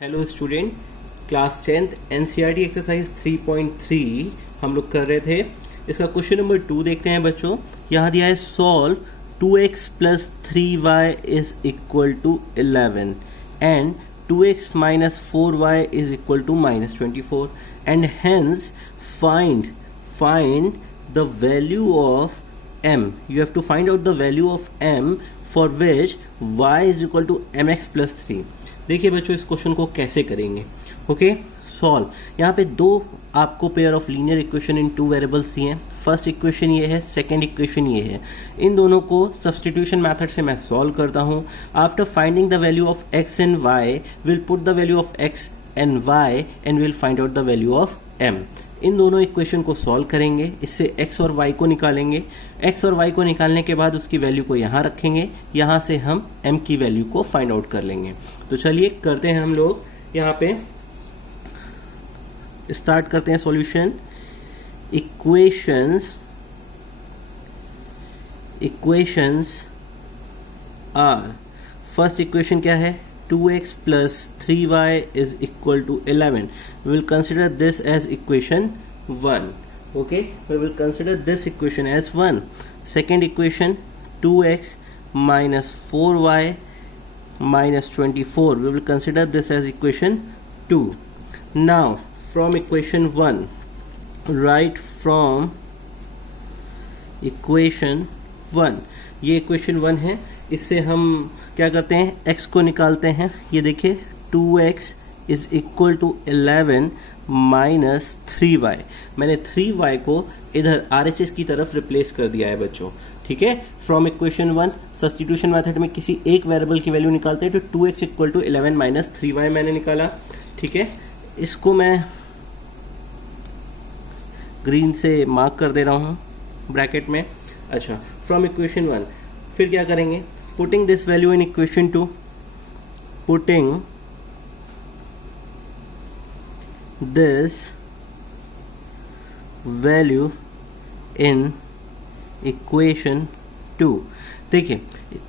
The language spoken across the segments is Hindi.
Hello student, class 10th NCERT exercise 3.3 हम लोग कर रहे थे। इसका क्वेश्चन नंबर 2 देखते हैं बच्चों। यहाँ दिया है solve 2x plus 3y is equal to 11 and 2x minus 4y is equal to minus 24 and hence find the value of m. You have to find out the value of m for which y is equal to mx plus 3. देखिए बच्चों, इस क्वेश्चन को कैसे करेंगे। Okay, solve. यहाँ पे दो आपको pair of linear equation in two variables दिए हैं। फर्स्ट इक्वेशन ये है, सेकंड इक्वेशन ये है। इन दोनों को सब्सटीट्यूशन मेथड से मैं सॉल्व करता हूँ। After finding the value of x and y will put the value of x and y and will find out the value of m। इन दोनों इक्वेशन को सॉल्व करेंगे, इससे x और y को निकालेंगे। x और y को निकालने के बाद उसकी वैल्यू को यहाँ रखेंगे, यहाँ से हम m की वैल्यू को फाइंड आउट कर लेंगे। तो चलिए करते हैं हम लोग। यहाँ पे स्टार्ट करते हैं solution. Equations are, first equation क्या है, 2x plus 3y is equal to 11. We will consider this as equation 1. Okay, we will consider this equation as 1. Second equation, 2x minus 4y minus 24. We will consider this as equation 2. Now, from equation 1, right from equation 1, ये इक्वेशन 1 है। इससे हम क्या करते हैं, x को निकालते हैं। ये देखिए 2x is equal to 11 minus 3y। मैंने 3y को इधर RHS की तरफ रिप्लेस कर दिया है बच्चों। ठीक है, फ्रॉम इक्वेशन 1 सब्स्टिट्यूशन मेथड में किसी एक वेरिएबल की वैल्यू निकालते हैं। तो 2x equal to 11 minus 3y मैंने निकाला। ठीक है, इसको मैं ग्रीन से मार्क कर दे रहा हूँ ब्रैकेट में। अच्छा, फ्रॉम इक्वेशन 1 फिर क्या करेंगे, putting this value in equation 2, putting this value in equation 2। देखिए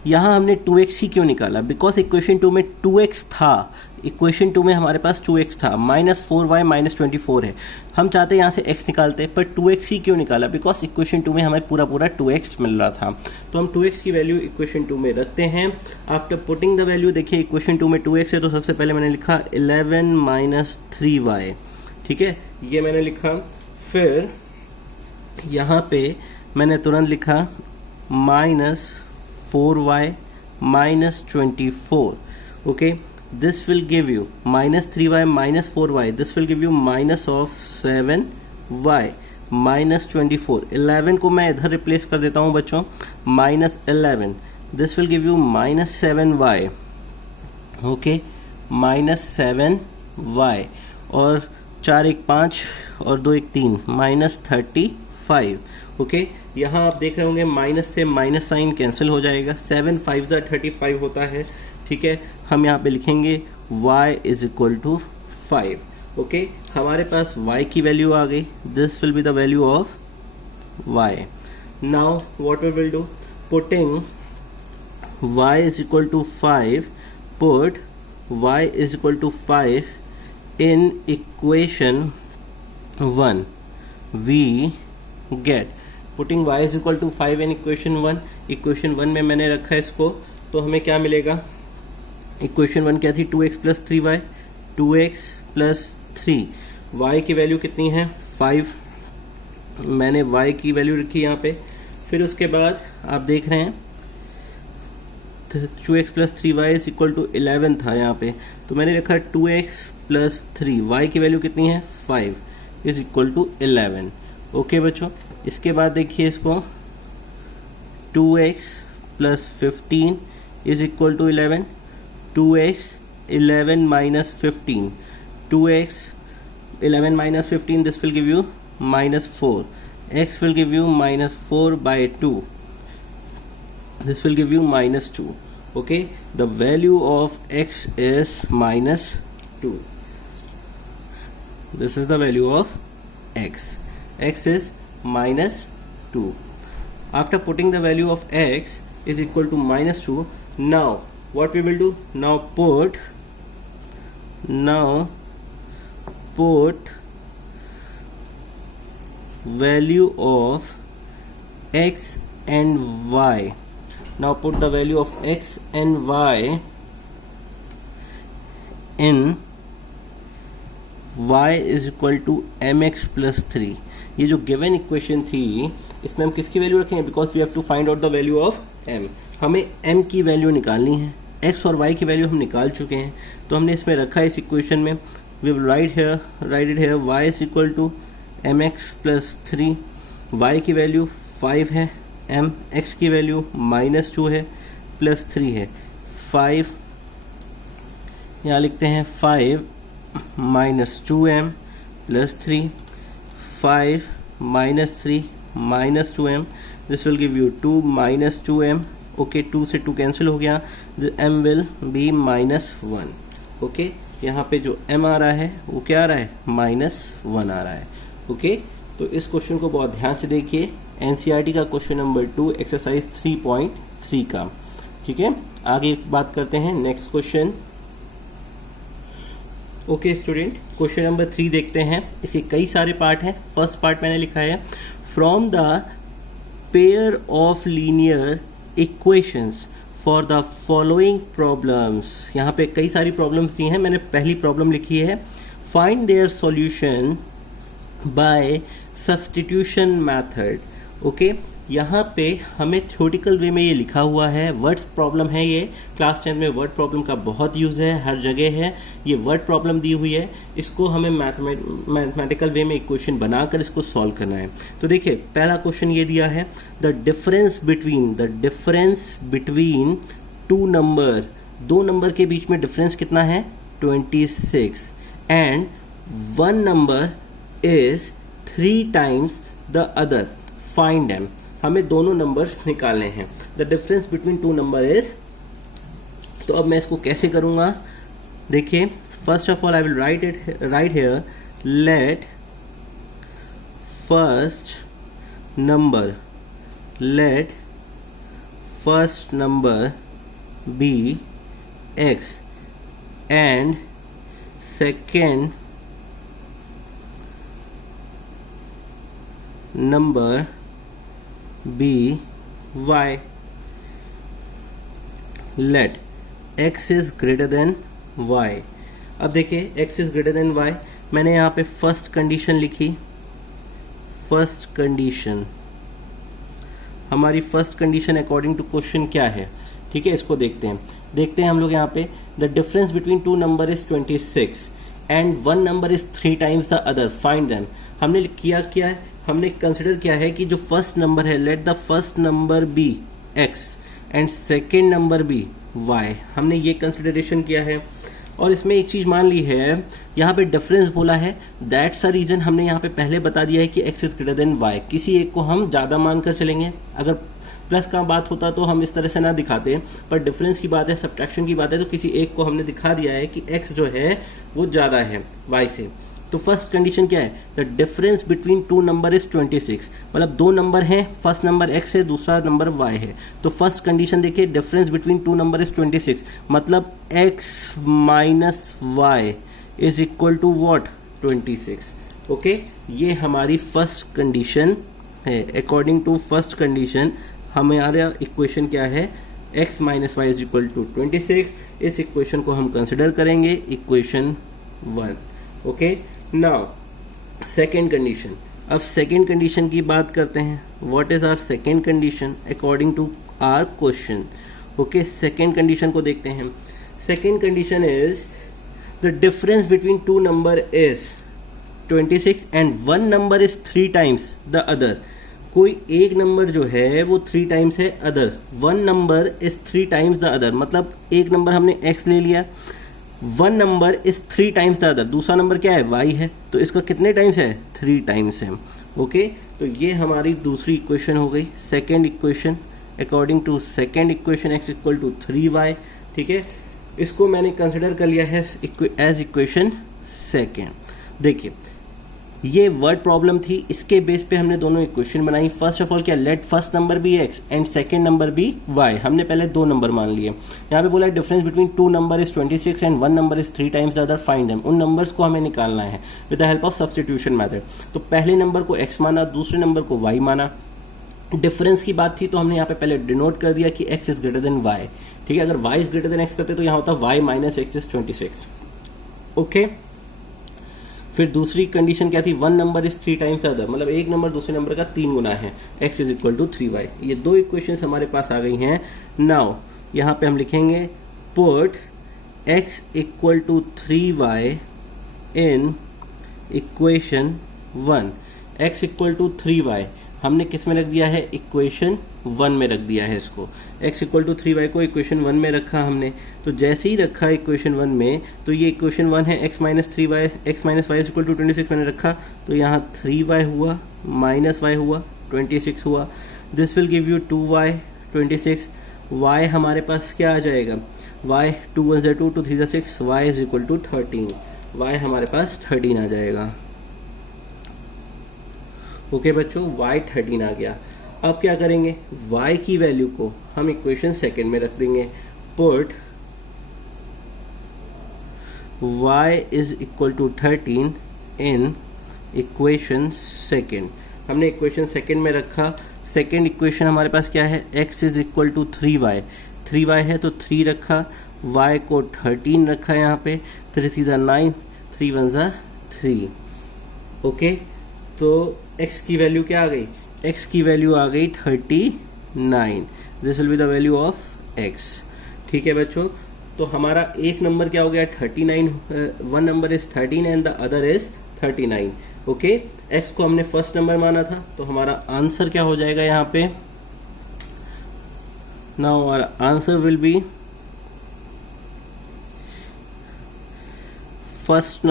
यहाँ हमने 2x ही क्यों निकाला, बिकॉज इक्वेशन 2 में 2x था। इक्वेशन 2 में हमारे पास 2x था, माइनस 4y माइनस 24 है। हम चाहते हैं यहाँ से x निकालते, पर 2x ही क्यों निकाला, बिकॉज इक्वेशन 2 में हमें पूरा 2x मिल रहा था। तो हम 2x की वैल्यू इक्वेशन 2 में रखते हैं। आफ्टर पुटिंग द वैल्यू, देखिए इक्वेशन 2 में 2x है, तो सबसे पहले मैंने लिखा 11 माइनस 3y। ठीक है, ये मैंने लिखा। फिर यहाँ पे मैंने तुरंत लिखा minus 4y minus 24. Okay, this will give you minus 3y minus 4y. This will give you minus of 7y minus 24. 11 को मैं इधर रिप्लेस कर देता हूँ बच्चों, minus 11. This will give you minus 7y. Okay, minus 7y और 4 1 5 और 2 1 3 minus 35. ओके, यहाँ आप देख रहे होंगे माइनस से माइनस साइन कैंसिल हो जाएगा। 7 5 ज़ा 35 होता है। ठीक है, हम यहाँ पे लिखेंगे y is equal to 5। Okay, हमारे पास y की वैल्यू आ गई। This will be the value of y। Now what we will do, putting y is equal to 5, put y is equal to 5 in equation 1, we get putting y is equal to 5 in equation 1। Equation 1 में मैंने रखा है इसको, तो हमें क्या मिलेगा, इक्वेशन 1 क्या थी, 2x plus 3y, 2x plus 3, y की वैल्यू कितनी है 5। मैंने y की वैल्यू रखी यहाँ पे। फिर उसके बाद आप देख रहे हैं 2x plus 3y is equal to 11 था यहाँ पे, तो मैंने रखा 2x प्लस 3, y की वैल्यू कितनी है 5 इज इक्वल टू 11। ओके बच्चों, इसके बाद देखिए इसको 2x plus 15 is equal to 11, 2x 11 minus 15, 2x 11 minus 15, this will give you minus 4, x will give you minus 4 by 2, this will give you minus 2। Okay, the value of x is minus 2। This is the value of x. x is minus 2. After putting the value of x is equal to minus 2, now what we will do, now put Now put value of x and y. Now put the value of x and y in y is equal to mx plus 3. ये जो गिवन इक्वेशन थी इसमें हम किसकी वैल्यू रखेंगे, because we have to find out the value of m. हमें m की वैल्यू निकालनी है, x और y की वैल्यू हम निकाल चुके हैं, तो हमने इसमें रखा है इस इक्वेशन में. We will write it here y is equal to mx plus 3. y की वैल्यू 5 है, m x की वैल्यू -2 है, प्लस 3 है. 5 यहाँ लिखते हैं 5 minus 2m plus 3, 5 minus 3 minus 2m, this will give you 2 minus 2m. Okay 2 से 2 कैंसिल हो गया, m will be -1. ओके यहाँ पे जो m आ रहा है वो क्या आ रहा है, -1 आ रहा है. ओके तो इस क्वेश्चन को बहुत ध्यान से देखिए, एनसीईआरटी का क्वेश्चन नंबर 2 एक्सरसाइज 3.3 का. ठीक है, आगे बात करते हैं next question. Okay student, question number 3 देखते हैं. इसके कई सारे पार्ट हैं. फर्स्ट पार्ट मैंने लिखा है from the pair of linear equations for the following problems. यहाँ पे कई सारी प्रॉब्लम्स दी हैं, मैंने पहली प्रॉब्लम लिखी है find their solution bye substitution method. Okay यहाँ पे हमें थ्योरेटिकल वे में ये लिखा हुआ है, वर्ड्स प्रॉब्लम है. ये क्लास 10 में वर्ड प्रॉब्लम का बहुत यूज़ है, हर जगह है. ये वर्ड प्रॉब्लम दी हुई है, इसको हमें मैथमेटिकल वे में इक्वेशन बनाकर इसको सॉल्व करना है. तो देखिए पहला क्वेश्चन ये दिया है the difference between two number, दो नंबर के बीच में डिफरेंस कितना है 26 and one number is 3 times the other. Find them. हमें दोनों नंबर्स निकालने हैं. The difference between two number is, तो अब मैं इसको कैसे करूँगा, देखिए first of all I will write here let first number be x and second number be y. Let x is greater than y. अब देखिए x is greater than y, मैंने यहाँ पे फर्स्ट कंडीशन लिखी. फर्स्ट कंडीशन, हमारी first condition according to question क्या है. ठीक है, इसको देखते हैं हम लोग. यहाँ पे the difference between two number is 26 and one number is 3 times the other. Find them. हमने किया क्या है, हमने कंसिडर किया है कि जो फर्स्ट नंबर है let the first number be x and second number be y. हमने ये कंसिडरेशन किया है. और इसमें एक चीज़ मान ली है, यहाँ पे डिफरेंस बोला है, दैट्स अ रीज़न हमने यहाँ पे पहले बता दिया है कि x is greater than y. किसी एक को हम ज़्यादा मान कर चलेंगे. अगर प्लस का बात होता तो हम इस तरह से ना दिखाते, पर डिफरेंस की बात है, सब्ट्रैक्शन की बात है, तो किसी एक को हमने दिखा दिया है कि x जो है वो ज़्यादा है y से. तो फर्स्ट कंडीशन क्या है, the difference between two number is 26. मतलब दो नंबर हैं, फर्स्ट नंबर x है, दूसरा नंबर y है. तो फर्स्ट कंडीशन देखिए difference between two number is 26, मतलब x minus y is equal to what 26. Okay, ये हमारी फर्स्ट कंडीशन है. अकॉर्डिंग टू फर्स्ट कंडीशन हमारा इक्वेशन क्या है, x minus y is equal to 26. इस इक्वेशन को हम कंसिडर करेंगे equation 1. Okay, now second condition. अब सेकेंड कंडीशन की बात करते हैं. What is our second condition according to our question. Okay, second condition को देखते हैं. Second condition is the difference between two number is 26 and one number is 3 times the other. कोई एक नंबर जो है वो 3 टाइम्स है other. One number is 3 times the other, मतलब एक नंबर हमने x ले लिया, one number is 3 times the other. दूसरा नंबर क्या है, y है, तो इसका कितने टाइम्स है, 3 टाइम्स है. ओके, तो ये हमारी दूसरी इक्वेशन हो गई, second equation. According to second equation x equal to 3y. ठीक है, इसको मैंने कंसिडर कर लिया है एज इक्वेशन सेकेंड. देखिए ये वर्ड प्रॉब्लम थी, इसके बेस पे हमने दोनों इक्वेशन बनाई। फर्स्ट ऑफ ऑल क्या, let first number be x and second number be y. हमने पहले दो नंबर मान लिए। यहाँ पे बोला difference between two number is 26 and one number is 3 times the other, find them. उन नंबर्स को हमें निकालना है with the help of substitution method. तो पहले नंबर को एक्स माना, दूसरे नंबर को वाई माना। डिफरेंस की बात थी तो हमने यहाँ पे पहले डिनोट कर दिया कि x is greater than y। ठीक है, अगर y is greater then x करते तो यहाँ होता y minus x is 26। Okay, फिर दूसरी कंडीशन क्या थी, one number is 3 times other, मतलब एक नंबर दूसरे नंबर का 3 गुना है, x is equal to 3y। ये दो इक्वेशंस हमारे पास आ गई हैं। नाउ यहाँ पे हम लिखेंगे put x equal to 3y in equation 1। x equal to 3y हमने किस में रख दिया है, इक्वेशन 1 में रख दिया है इसको। x इक्वल टू 3y को इक्वेशन 1 में रखा हमने। तो जैसे ही रखा इक्वेशन 1 में, तो ये इक्वेशन 1 है, x minus 3y, x minus y equal to 26 मैंने रखा, तो यहाँ 3y हुआ माइनस y हुआ 26 हुआ। This will give you 2y 26। y हमारे पास क्या आ जाएगा, y 2 1 2 2 3 6, y is equal to 13। y हमारे पास 13 आ जाएगा। ओके बच्चों, y 13 आ गया। अब क्या करेंगे, y की वैल्यू को हम इक्वेशन सेकेंड में रख देंगे। Put y is equal to 13 in equation second. हमने इक्वेशन सेकेंड में रखा। सेकेंड इक्वेशन हमारे पास क्या है, x is equal to 3y। 3y है तो 3 रखा, y को 13 रखा यहाँ पे। 3 3 9, 3 1 3। ओके, तो x की वैल्यू क्या आ गई, x की वैल्यू आ गई 39। This will be the value of x। ठीक है बच्चों, तो हमारा एक नंबर क्या हो गया 39, one number is 13 and the other is 39। Okay, x को हमने फर्स्ट नंबर माना था, तो हमारा आंसर क्या हो जाएगा यहाँ पे, now our answer will be first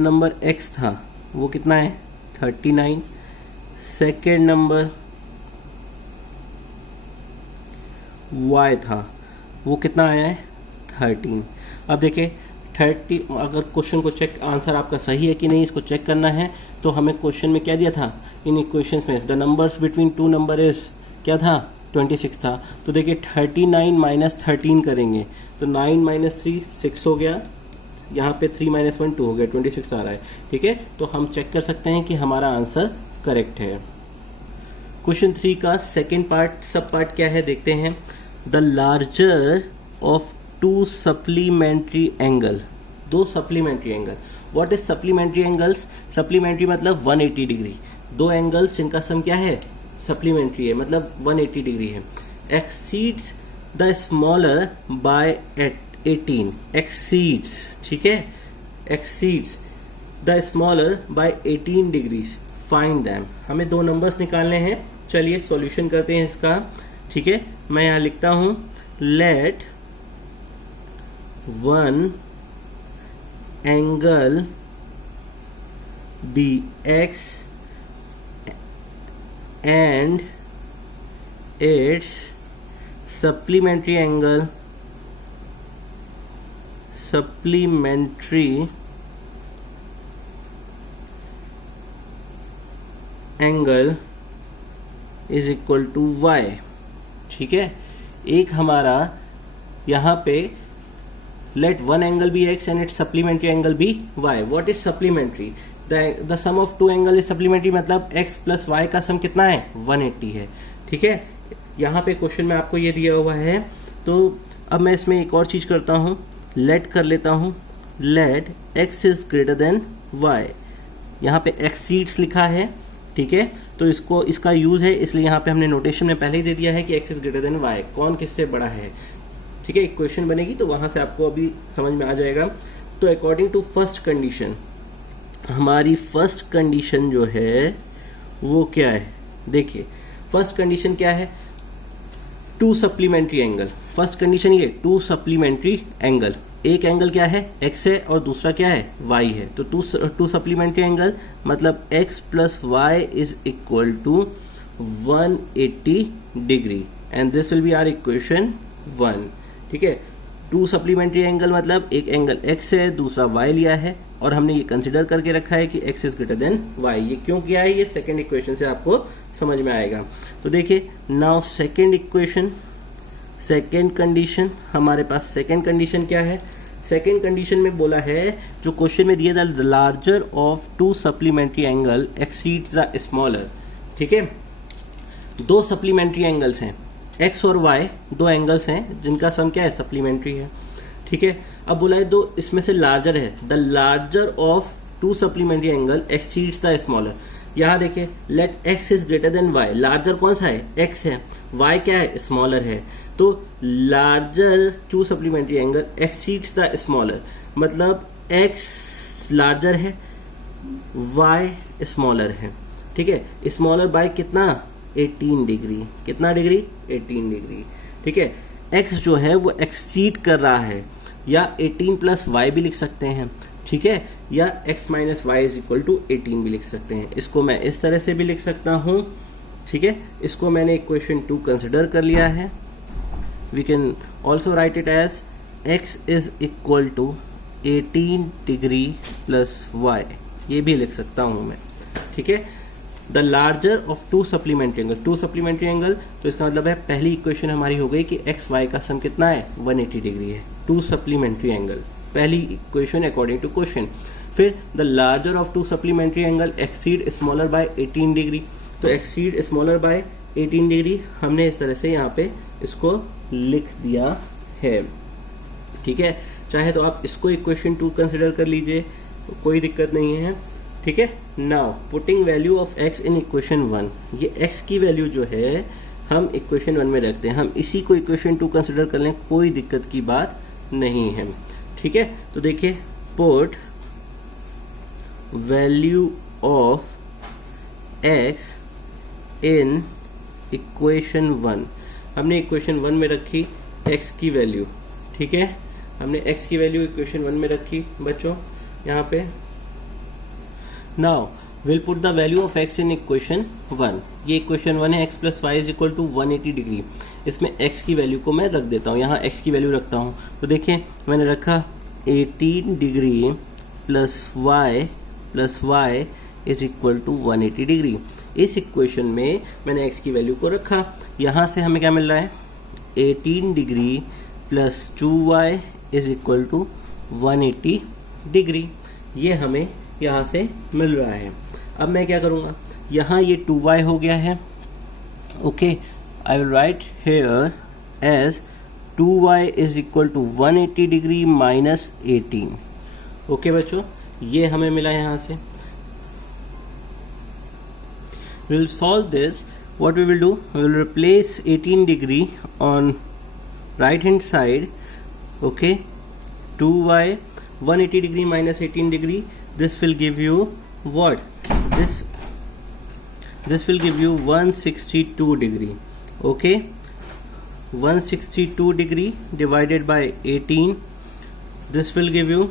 number x था, वो कितना है 39। सेकेंड नंबर y था, वो कितना आया है 13। अब देखिए 30, अगर क्वेश्चन को चेक, आंसर आपका सही है कि नहीं इसको चेक करना है, तो हमें क्वेश्चन में क्या दिया था, इन इक्वेशंस में the numbers between two number is क्या था 26 था। तो देखिए 39 माइनस 13 करेंगे तो 9 माइनस 3 6 हो गया, यहाँ पे 3 माइनस 1 2 हो गया, 26 आ रहा है। ठीक है, तो हम चेक कर सकते हैं कि हमारा आंसर करेक्ट है। क्वेश्चन 3 का सेकेंड पार्ट, सब पार्ट क्या है देखते हैं। The larger of two supplementary angle, दो supplementary angle. What is supplementary angles, supplementary मतलब 180 डिग्री। दो एंगल्स जिनका सम क्या है, सप्लीमेंट्री है, मतलब 180 डिग्री है। Exceeds the smaller by 18, exceeds, ठीक है, exceeds the smaller by 18 degrees, find them. हमें दो नंबर्स निकालने हैं, चलिए सॉल्यूशन करते हैं इसका। ठीक है, मैं यहाँ लिखता हूँ let one angle be x and it's supplementary angle is equal to y। ठीक है, एक हमारा यहाँ पे let one angle be x and its supplementary angle be y। what is supplementary, the sum of two angle is supplementary, मतलब x plus y का सम कितना है 180 है। ठीक है, यहाँ पे क्वेश्चन में आपको ये दिया हुआ है, तो अब मैं इसमें एक और चीज़ करता हूँ, लेट कर लेता हूँ, let x is greater than y। यहाँ पे एक्सीड्स लिखा है, ठीक है, तो इसको इसका यूज़ है, इसलिए यहाँ पे हमने नोटेशन में पहले ही दे दिया है कि x is greater than y, कौन किससे बड़ा है। ठीक है, एक क्वेश्चन बनेगी तो वहाँ से आपको अभी समझ में आ जाएगा। तो अकॉर्डिंग टू फर्स्ट कंडीशन, हमारी फर्स्ट कंडीशन जो है वो क्या है, देखिए फर्स्ट कंडीशन क्या है, to supplementary angle. First condition ये टू सप्लीमेंट्री एंगल, एक एंगल क्या है x है और दूसरा क्या है y है, तो टू सप्लीमेंट्री एंगल मतलब x plus y is equal to 180 degree and this will be our equation 1। ठीक है, टू सप्लीमेंट्री एंगल मतलब एक एंगल x है, दूसरा y लिया है और हमने ये कंसिडर करके रखा है कि x is greater than y। ये क्यों किया है, ये सेकेंड इक्वेशन से आपको समझ में आएगा। तो देखिए now second equation, second condition, हमारे पास सेकेंड कंडीशन क्या है। सेकेंड कंडीशन में बोला है, जो क्वेश्चन में दिया था, the larger of two supplementary angle exceeds the smaller. ठीक है, दो सप्लीमेंट्री एंगल्स हैं, x और y दो एंगल्स हैं जिनका सम क्या है, सप्लीमेंट्री है। ठीक है, अब बोला है दो इसमें से लार्जर है, the larger of two supplementary angle exceeds the smaller. यहाँ देखिए, let x is greater than y, larger कौन सा है, x है, y क्या है, स्मॉलर है। तो larger to supplementary angle exceeds the smaller, मतलब x लार्जर है, y स्मॉलर है। ठीक है, स्मॉलर बाय कितना, 18 डिग्री। कितना डिग्री, 18 डिग्री। ठीक है, x जो है वो एक्सीड कर रहा है, या 18 प्लस y भी लिख सकते हैं। ठीक है, या x minus y is equal to 18 भी लिख सकते हैं। इसको मैं इस तरह से भी लिख सकता हूँ। ठीक है, इसको मैंने इक्वेशन 2 कंसिडर कर लिया है। We can also write it as x is equal to 18 degree plus y, ये भी लिख सकता हूँ मैं। ठीक है, the larger of two supplementary angle, two supplementary angle, तो इसका मतलब है पहली इक्वेशन हमारी हो गई कि एक्स वाई का सम कितना है, 180 डिग्री है, टू सप्लीमेंट्री एंगल, पहली इक्वेशन अकॉर्डिंग टू क्वेश्चन। फिर the larger of two supplementary angle exceed smaller by 18 degree, तो एक्सीड स्मॉलर बाय 18 डिग्री हमने इस तरह से यहाँ पे इसको लिख दिया है। ठीक है, चाहे तो आप इसको इक्वेशन 2 कंसिडर कर लीजिए, कोई दिक्कत नहीं है। ठीक है, now putting value of x in equation 1, ये x की वैल्यू जो है हम इक्वेशन 1 में रखते हैं, हम इसी को इक्वेशन 2 कंसिडर कर लें, कोई दिक्कत की बात नहीं है। ठीक है, तो देखिए, put value of x in equation 1, हमने इक्वेशन 1 में रखी x की वैल्यू। ठीक है, हमने x की वैल्यू इक्वेशन 1 में रखी बच्चों यहाँ पे। Now will put the value of x in equation 1, ये इक्वेशन 1 है, x plus y is equal to 180 degree. इसमें x की वैल्यू को मैं रख देता हूँ, यहाँ x की वैल्यू रखता हूँ। तो देखिए मैंने रखा 18 degree plus y is equal to 180 degree. इस इक्वेशन में मैंने x की वैल्यू को रखा, यहाँ से हमें क्या मिल रहा है, 18 degree plus 2y is equal to 180 degree, ये हमें यहाँ से मिल रहा है। अब मैं क्या करूँगा, यहाँ ये 2y हो गया है। Okay, I will write here as 2y is equal to 180 degree minus 18। Okay बच्चों, ये हमें मिला यहाँ से। we will solve this. What we will do, we will replace 18 degree on right hand side. Okay, 2y 180 degree minus 18 degree, this will give you what, this will give you 162 degree. Okay, 162 degree divided by 18, this will give you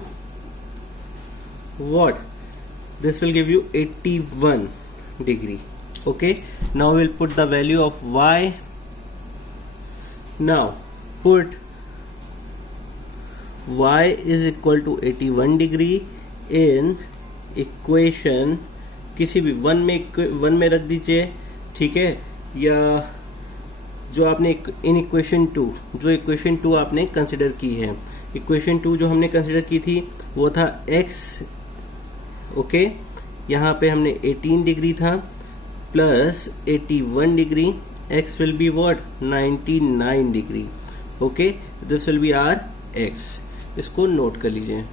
what, this will give you 81 degree. Okay, now we'll put the value of y. Now put y is equal to 81 degree in equation, किसी भी वन में रख दीजिए। ठीक है, या जो आपने इन इक्वेशन 2, जो इक्वेशन 2 आपने कंसिडर की है, इक्वेशन 2 जो हमने कंसिडर की थी वो था x। ओके, यहाँ पे हमने 18 डिग्री था plus 81 degree, x will be what, 99 degree. Okay, this will be our x, इसको नोट कर लीजिए।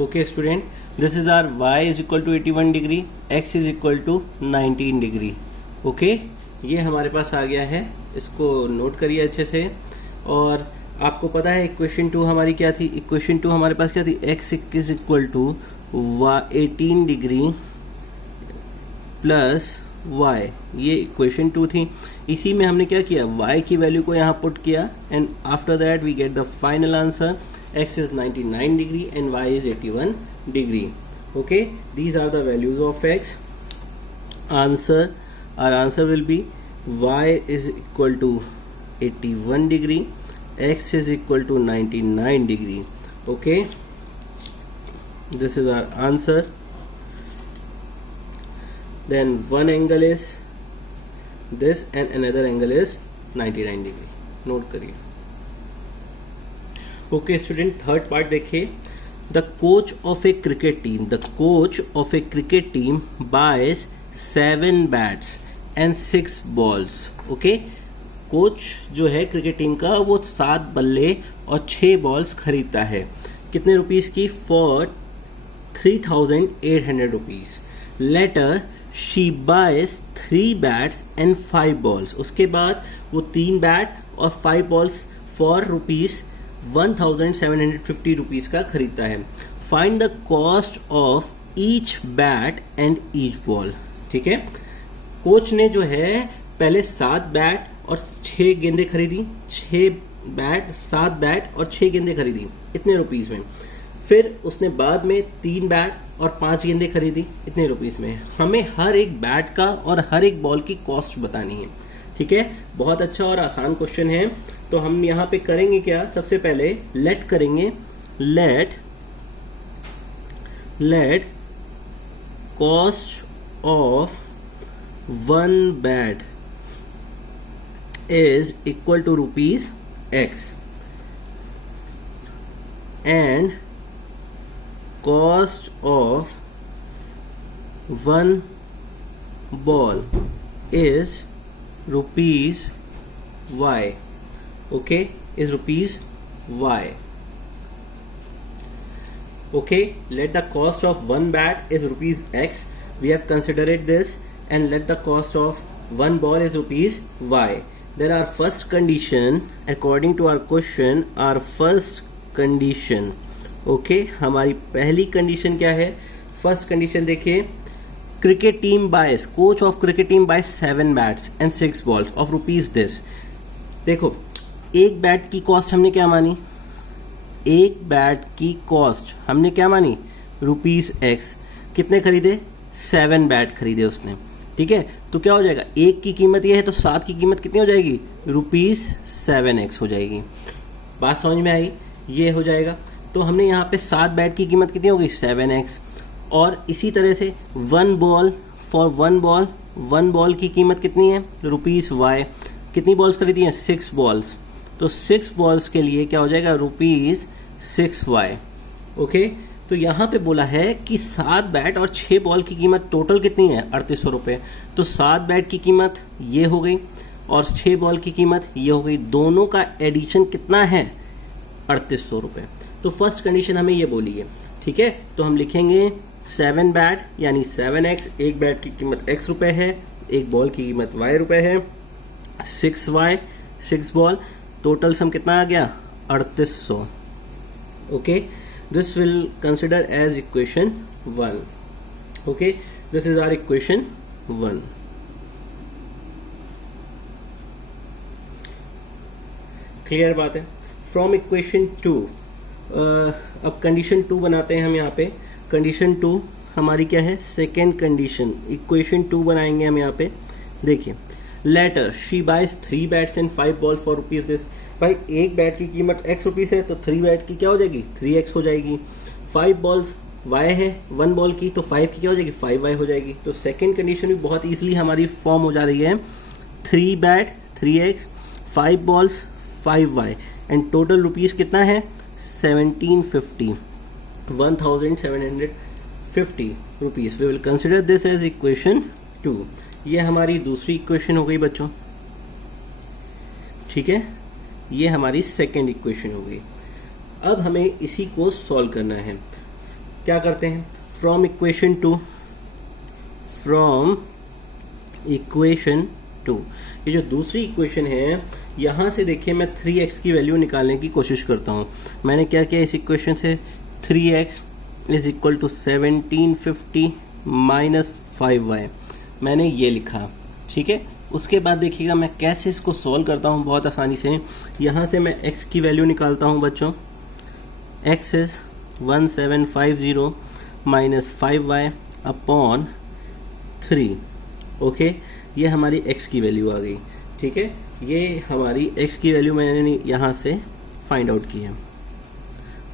Okay student, this is our y is equal to 81 degree, x is equal to 19 degree. Okay, ये हमारे पास आ गया है, इसको नोट करिए अच्छे से। और आपको पता है इक्वेशन 2 हमारी क्या थी, इक्वेशन 2 हमारे पास क्या थी, x is equal to 18 degree plus y, ये इक्वेशन 2 थी। इसी में हमने क्या किया, y की वैल्यू को यहाँ पुट किया and after that we get the final answer, x is 99 degree and y is 81 degree. Okay, these are the values of x। Answer, our answer will be y is equal to 81 degree, x is equal to 99 degree. Okay, this is our answer. Then one angle is this and another angle is 99 degree. Note करिए. ओके स्टूडेंट, थर्ड पार्ट देखिए. The coach of A cricket team bias 7 bats and 6 balls. Okay, coach जो है क्रिकेट टीम का वो 7 बल्ले और 6 बॉल्स खरीदता है. कितने रुपीस की? For 3,800 rupees. Later she buys 3 bats and 5 balls. उसके बाद वो 3 बैट और 5 बॉल्स फॉर रुपीज़ 1,750 रुपीज़ का खरीदता है. Find the cost of each bat and each ball. ठीक है, कोच ने जो है पहले 7 बैट और 6 गेंदें खरीदी. 7 बैट और 6 गेंदें खरीदी इतने रुपीज़ में. फिर उसने बाद में 3 बैट और 5 गेंदें खरीदी इतने रुपीज़ में. हमें हर एक बैट का और हर एक बॉल की कॉस्ट बतानी है. ठीक है, बहुत अच्छा और आसान क्वेश्चन है. तो हम यहाँ पे करेंगे क्या? सबसे पहले लेट करेंगे. Let cost of 1 bat is equal to rupees x and cost of 1 ball is rupees y. Okay, is rupees y. Okay, let the cost of 1 bat is rupees x. We have considered this, and let the cost of 1 ball is rupees y. Then our first condition, according to our question, our first condition. Okay, हमारी पहली कंडीशन क्या है? फर्स्ट कंडीशन देखिए. Cricket team bias, coach of cricket team bias 7 bats and 6 balls of rupees this. देखो, एक बैट की कॉस्ट हमने क्या मानी? एक बैट की कॉस्ट हमने क्या मानी? Rupees x. कितने खरीदे? 7 बैट खरीदे उसने. ठीक है, तो क्या हो जाएगा? एक की कीमत ये है तो 7 की कीमत कितनी हो जाएगी? रुपीज 7x हो जाएगी. बात समझ में आई? ये हो जाएगा. तो हमने यहाँ पे 7 बैट की कीमत कितनी हो गई? 7x. और इसी तरह से 1 बॉल, फॉर 1 बॉल, 1 बॉल की कीमत कितनी है? Rupees y. कितनी बॉल्स खरीदी हैं? 6 बॉल्स. तो 6 बॉल्स के लिए क्या हो जाएगा? Rupees 6y. ओके, तो यहाँ पे बोला है कि 7 बैट और 6 बॉल की कीमत टोटल कितनी है? 3800 रुपये. तो 7 बैट की कीमत ये हो गई और 6 बॉल की कीमत ये हो गई. दोनों का एडिशन कितना है? 3800 रुपये. तो फर्स्ट कंडीशन हमें ये बोली है. ठीक है, तो हम लिखेंगे 7 बैट यानी 7x. एक बैट की कीमत x रुपये है, एक बॉल की कीमत y रुपये है. 6y, 6 बॉल, टोटल सम कितना आ गया? 3800. Okay, this will consider as equation 1. Okay, this is our equation 1. Clear बात है? फ्रॉम इक्वेशन 2 अब कंडीशन 2 बनाते हैं हम. यहाँ पे कंडीशन 2 हमारी क्या है? Second condition. इक्वेशन 2 बनाएंगे हम यहाँ पे. देखिए, later she buys 3 bats and 5 ball for rupees this. भाई एक बैट की कीमत x रुपीज़ है तो 3 बैट की क्या हो जाएगी? 3x हो जाएगी. 5 बॉल्स y है 1 बॉल की, तो 5 की क्या हो जाएगी? 5y हो जाएगी. तो सेकेंड कंडीशन भी बहुत ईजिली हमारी फॉर्म हो जा रही है. 3 bat 3x, 5 balls 5y and total rupees कितना है? 1750. 1750 rupees. We will consider this as equation 2. ये हमारी दूसरी इक्वेशन हो गई बच्चों. ठीक है, ये हमारी सेकेंड इक्वेशन हो गई. अब हमें इसी को सॉल्व करना है. क्या करते हैं? फ्रॉम इक्वेशन 2, ये जो दूसरी इक्वेशन है, यहाँ से देखिए मैं 3x की वैल्यू निकालने की कोशिश करता हूँ. मैंने क्या किया इस इक्वेशन से? 3x is equal to 1750 minus 5y. मैंने ये लिखा. ठीक है, उसके बाद देखिएगा मैं कैसे इसको सॉल्व करता हूँ. बहुत आसानी से यहाँ से मैं x की वैल्यू निकालता हूँ बच्चों. x is 1750 minus 5y upon 3. Okay, ये हमारी x की वैल्यू आ गई. ठीक है, ये हमारी x की वैल्यू मैंने यहाँ से फाइंड आउट की है।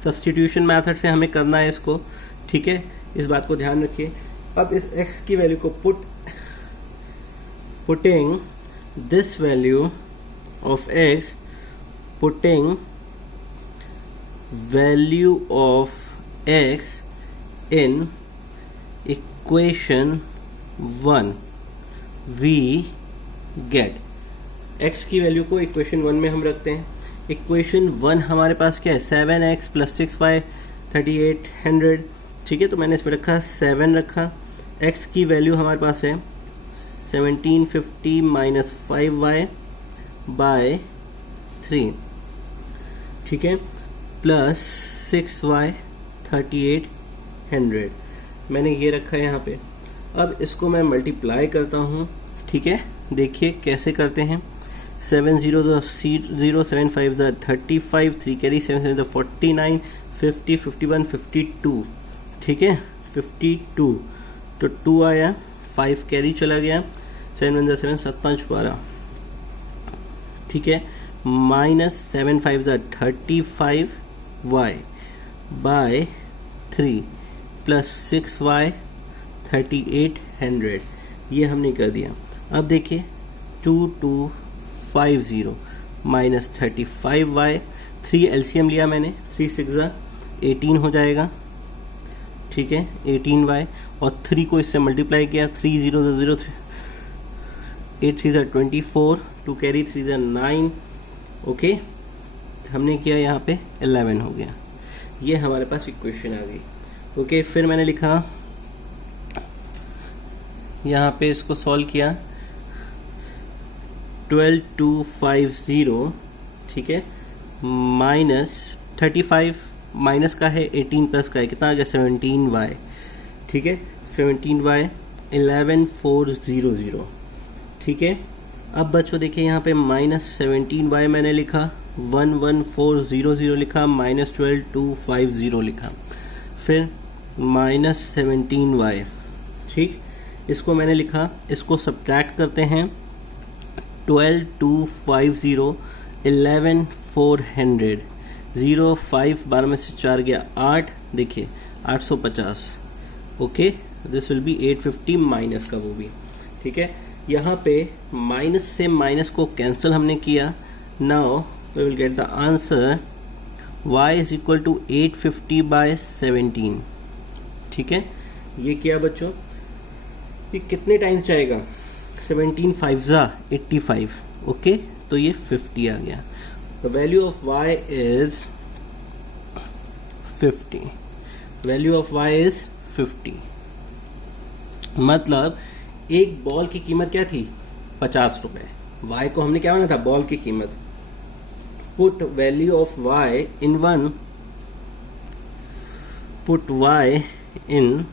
सब्स्टिट्यूशन मेथड से हमें करना है इसको, ठीक है, इस बात को ध्यान रखिए। अब इस x की वैल्यू को putting this value of x, putting value of x in equation 1 we get, x की वैल्यू को इक्वेशन 1 में हम रखते हैं। इक्वेशन 1 हमारे पास क्या है, 7x प्लस 6y 3800, ठीक है, तो मैंने इसमें रखा 7 रखा। x की वैल्यू हमारे पास है 1750 माइनस 5y बाय 3, ठीक है, प्लस 6y 3800 मैंने ये रखा है यहाँ पे। अब इसको मैं मल्टीप्लाई करता हूँ, ठीक है, देखिए कैसे करते हैं। 7 0 0 7 5 35, 3 कैरी 7 7 49, 50 51 52, ठीक है, 52, तो 2 आया, 5 कैरी चला गया, 7 1 7 7 5 12, ठीक है, minus 7 5 35y bye 3 plus 6y 3800, ये हमने कर दिया। अब देखिए 2250 माइनस 35y, 3 एलसीएम लिया मैंने, 3 6 18 हो जाएगा, ठीक है, 18y, और 3 को इससे मल्टीप्लाई किया, 3 0 0 3 8 3 24, 2 कैरी 3 9, ओके, हमने किया यहाँ पे 11 हो गया। ये हमारे पास इक्वेशन आ गई, ओके। फिर मैंने लिखा यहाँ पे, इसको सॉल्व किया, 12250, ठीक है, माइनस 35 माइनस का है, 18 प्लस का है, कितना आ गया 17y, ठीक है, 17y 11400, ठीक है। अब बच्चों देखिए यहाँ पे माइनस 17y मैंने लिखा, 11400 लिखा, माइनस 12250 लिखा, फिर माइनस 17y, ठीक, इसको मैंने लिखा, इसको सब्ट्रैक्ट करते हैं, 12250 11400, 0 5 12 में से 4 गया 8, देखिए 850, okay, this will B 850 minus का वो भी, ठीक है। यहाँ पे माइनस से माइनस को कैंसिल हमने किया, now we will get the answer y is equal to 850 by 17, ठीक है। ये किया बच्चों, ये कितने टाइम्स जाएगा, 17 5 85, ओके, तो ये 50 आ गया। The value of y is 50, value of y is 50, मतलब एक बॉल की कीमत क्या थी, 50 रुपये, y को हमने क्या माना था, बॉल की कीमत। Put value of y in 1, put y in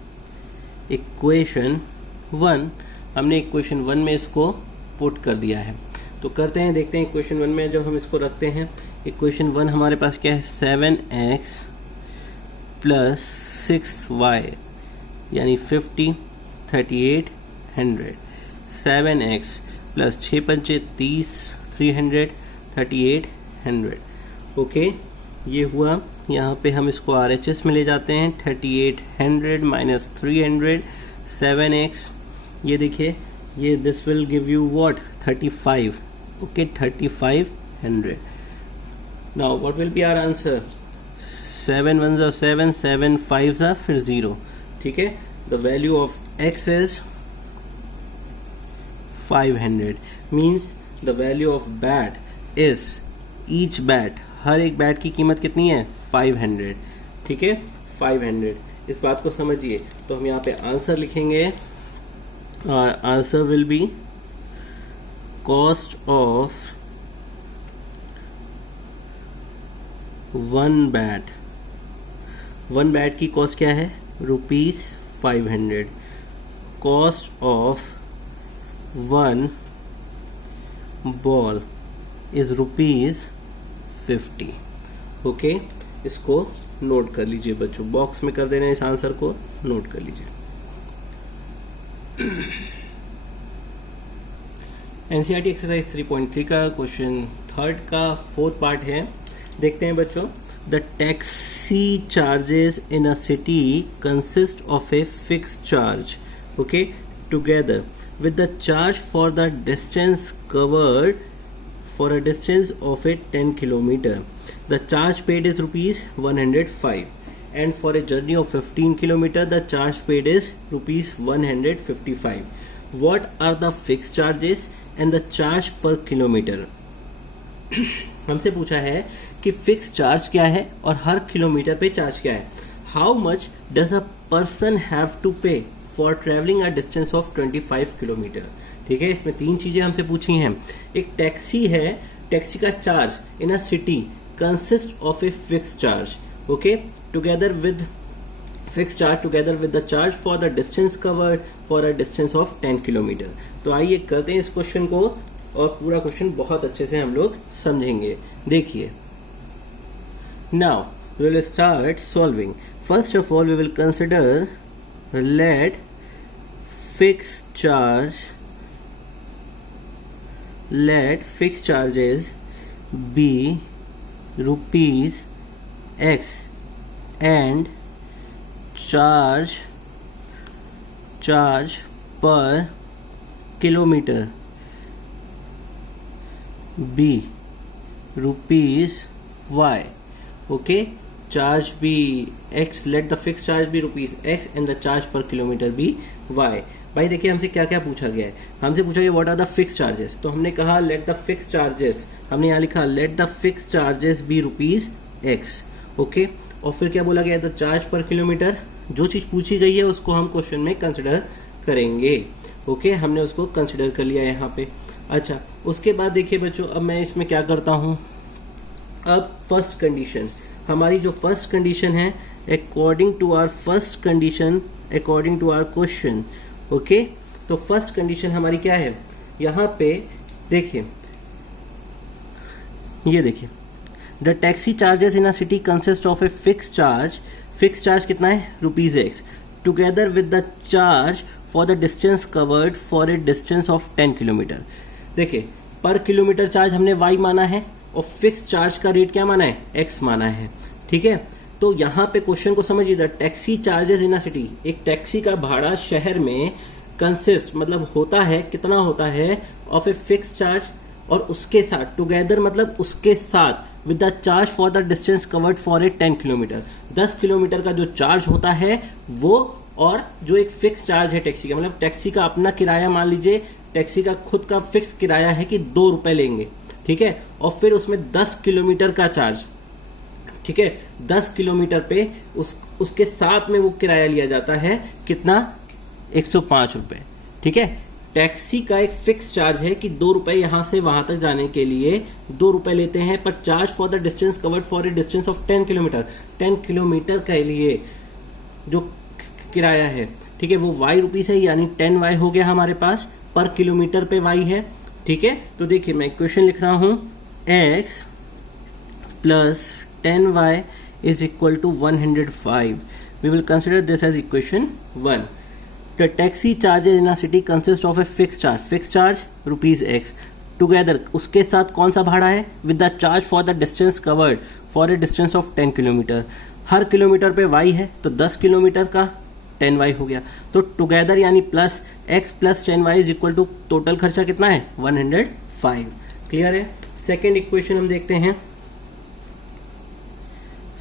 equation 1, हमने इक्वेशन 1 में इसको पुट कर दिया है। तो करते हैं, देखते हैं इक्वेशन 1 में जब हम इसको रखते हैं, इक्वेशन 1 हमारे पास क्या है, 7x प्लस 6y यानी 50 3800, 7x प्लस 6 पंचे 30 300 3800, ओके, ये हुआ। यहाँ पे हम इसको RHS में ले जाते हैं, 3800 माइनस 300, 7x, ये देखिए, ये this will give you what, 35, okay, 3500। Now what will be our answer, 7 1 7 7 5 फिर 0, ठीक है। The value of x is 500, means the value of bat is, each bat, हर एक बैट की कीमत कितनी है, 500, ठीक है, 500। इस बात को समझिए। तो हम यहाँ पे आंसर लिखेंगे, और answer will B cost of one bat की कॉस्ट क्या है, ₹500, cost of one ball is ₹50, okay. इसको नोट कर लीजिए बच्चों, बॉक्स में कर देना, इस आंसर को नोट कर लीजिए। एनसीईआरटी एक्सरसाइज 3.3 का क्वेश्चन 3 का 4th पार्ट है, देखते हैं बच्चों, the taxi charges in a city consist of a fix charge, okay, together with the charge for the distance covered for a distance of a 10 kilometer. The charge paid is rupees 105, and for a journey of 15 kilometer the charge paid is rupees 155. What are the fixed charges and the charge per kilometer? हमसे पूछा है कि फिक्स चार्ज क्या है और हर किलोमीटर पे चार्ज क्या है. How much does a person have to pay for travelling a distance of 25 kilometre. ठीक है, इसमें तीन चीज़ें हमसे पूछी हैं. एक टैक्सी है, टैक्सी का charge in a city consist of a fix charge, okay, together with fix charge together with the charge for the distance covered for a distance of 10 kilometre. तो आइए करते हैं इस क्वेश्चन को, और पूरा क्वेश्चन बहुत अच्छे से हम लोग समझेंगे. देखिए, now we will start solving. First of all we will consider let fixed charges be rupees X and charge per kilometer be rupees Y. Okay, charge be x, let the fixed charge be rupees x and the charge per kilometer be y. भाई देखिए, हमसे क्या क्या पूछा गया है. हमसे पूछा गया what are the fix charges, तो हमने कहा लेट द फिक्स चार्जेस, हमने यहाँ लिखा let the fix charges be rupees x, okay. और फिर क्या बोला गया, द चार्ज पर किलोमीटर. जो चीज़ पूछी गई है उसको हम क्वेश्चन में कंसिडर करेंगे, ओके. हमने उसको कंसिडर कर लिया यहाँ पे. अच्छा, उसके बाद देखिए बच्चों, अब मैं इसमें क्या करता हूँ. अब फर्स्ट कंडीशन, हमारी जो फर्स्ट कंडीशन है according to our first condition, according to our question, okay. तो फर्स्ट कंडीशन हमारी क्या है, यहाँ पे देखिए, ये देखिए, the taxi charges in a city consist of a fix charge. Fix charge कितना है, rupees x, together with the charge for the distance covered for a distance of 10 kilometre. देखिए, पर किलोमीटर चार्ज हमने वाई माना है और फिक्स चार्ज का रेट क्या माना है, एक्स माना है. ठीक है, तो यहाँ पे क्वेश्चन को समझिए, the taxi charges in a city, एक टैक्सी का भाड़ा शहर में कंसिस्ट मतलब होता है, कितना होता है, ऑफ ए फिक्स चार्ज, और उसके साथ टुगेदर मतलब उसके साथ with the charge for the distance covered for A 10 kilometre. 10 kilometre का जो चार्ज होता है वो, और जो एक फिक्स चार्ज है टैक्सी का, मतलब टैक्सी का अपना किराया, मान लीजिए टैक्सी का खुद का फिक्स किराया है कि 2 रुपये लेंगे, ठीक है, और फिर उसमें 10 किलोमीटर का चार्ज, ठीक है, 10 किलोमीटर पे उसके साथ में वो किराया लिया जाता है, कितना, 105 रुपये. ठीक है, टैक्सी का एक फिक्स चार्ज है कि 2 रुपये यहाँ से वहाँ तक जाने के लिए 2 रुपये लेते हैं, पर charge for the distance covered for a distance of 10 kilometre, 10 kilometre के लिए जो किराया है, ठीक है, वो वाई रुपीज़ है, यानी 10 वाई हो गया हमारे पास, पर किलोमीटर पे वाई है. ठीक है, तो देखिए मैं इक्वेशन लिख रहा हूँ, x plus 10y is equal to 105. We will consider this as equation 1. The taxi charges in a city consist of a fix charge rupees x, together उसके साथ कौन सा भाड़ा है, with the charge for the distance covered for a distance of 10 kilometre. हर किलोमीटर पे y है, तो 10 किलोमीटर का 10y हो गया, तो टुगेदर यानी plus x plus 10y is equal to total खर्चा कितना है, 105. क्लियर है. सेकेंड इक्वेशन हम देखते हैं,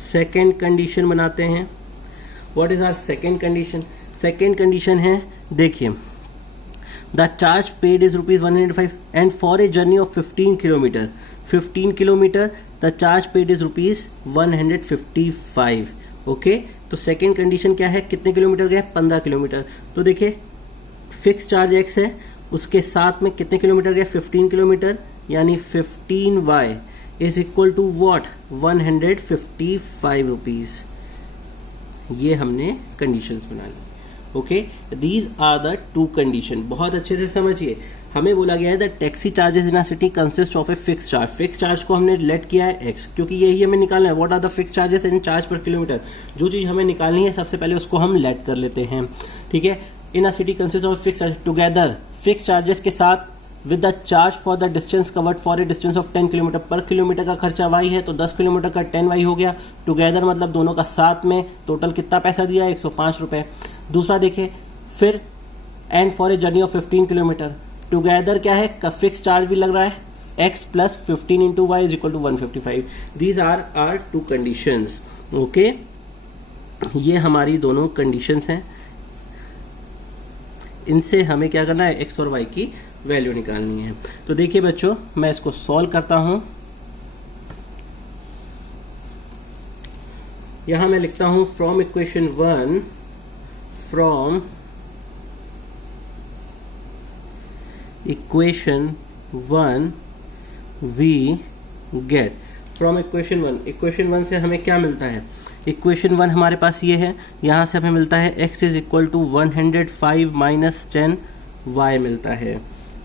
सेकेंड कंडीशन बनाते हैं. What is our second condition. Second condition है, देखिए, the charge paid is rupees 105 and for a journey of 15 kilometre the charge paid is rupees 155. Okay, तो सेकेंड कंडीशन क्या है, कितने किलोमीटर गए, 15 किलोमीटर. तो देखिए, फिक्स चार्ज एक्स है, उसके साथ में कितने किलोमीटर गए, 15 किलोमीटर, यानी 15y is equal to what, 155 rupees. ये हमने कंडीशंस बना ली. Okay, these are the 2 condition. बहुत अच्छे से समझिए, हमें बोला गया है the taxi charges in a city consist of a fix charge. Fix charge को हमने लेट किया है एक्स, क्योंकि यही हमें निकालना है. What are the fix charges in charge per kilometre. जो चीज़ हमें निकालनी है सबसे पहले उसको हम लेट कर लेते हैं. ठीक है, in a city consist of fix charge together, fix charges के साथ with the charge for the distance covered for a distance of 10 kilometre. Per kilometre का खर्चा y है तो 10 किलोमीटर का 10y हो गया। टुगेदर मतलब दोनों का साथ में टोटल कितना पैसा दिया है, 105 रुपये। दूसरा देखिए, फिर and for a journey of 15 kilometre. Together क्या है, का फिक्स चार्ज भी लग रहा है, x plus 15 into y is equal to 155। These are are two conditions. Okay, ये हमारी दोनों कंडीशंस हैं। इनसे हमें क्या करना है, x और y की वैल्यू निकालनी है। तो देखिए बच्चों, मैं इसको सॉल्व करता हूं। यहां मैं लिखता हूं from equation 1, from equation 1 we get, from equation 1, equation 1 से हमें क्या मिलता है, इक्वेशन 1 हमारे पास ये है, यहाँ से हमें मिलता है x is equal to 105 minus 10 y मिलता है।